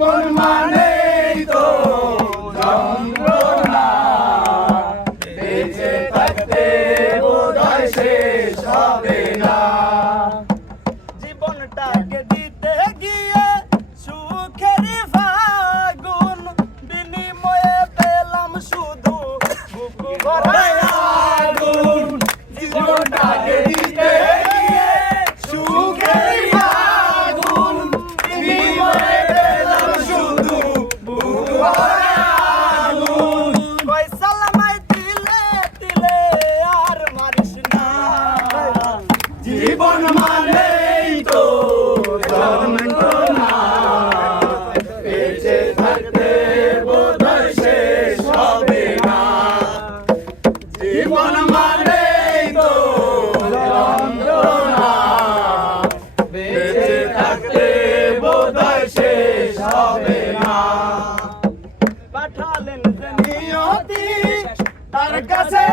জীবন মানেই তো যন্ত্রণা, বেঁচে থাকতে বোধহয় শেষ হবে না। জীবনটাকে দিতে গিয়ে সুখের ফাগুন, বিনিময়ে পেলাম শুধু বুক ভরা আগুন। জীবনটাকে দিতে গিয়ে সুখের ফাগুন, বিনিময়ে পেলাম শুধু বুক ভরা আগুন। পয়সা লামাই দিলে দিলে আর মারিস না। জীবন মানেই তো যন্ত্রণা, বেঁচে থাকতে বোধহয় শেষ হবে না। জীবন মানেই তো যন্ত্রণা, বেঁচে থাকতে বোধহয় শেষ হবে না। পাঠালেন যে নিয়তি তার কাছে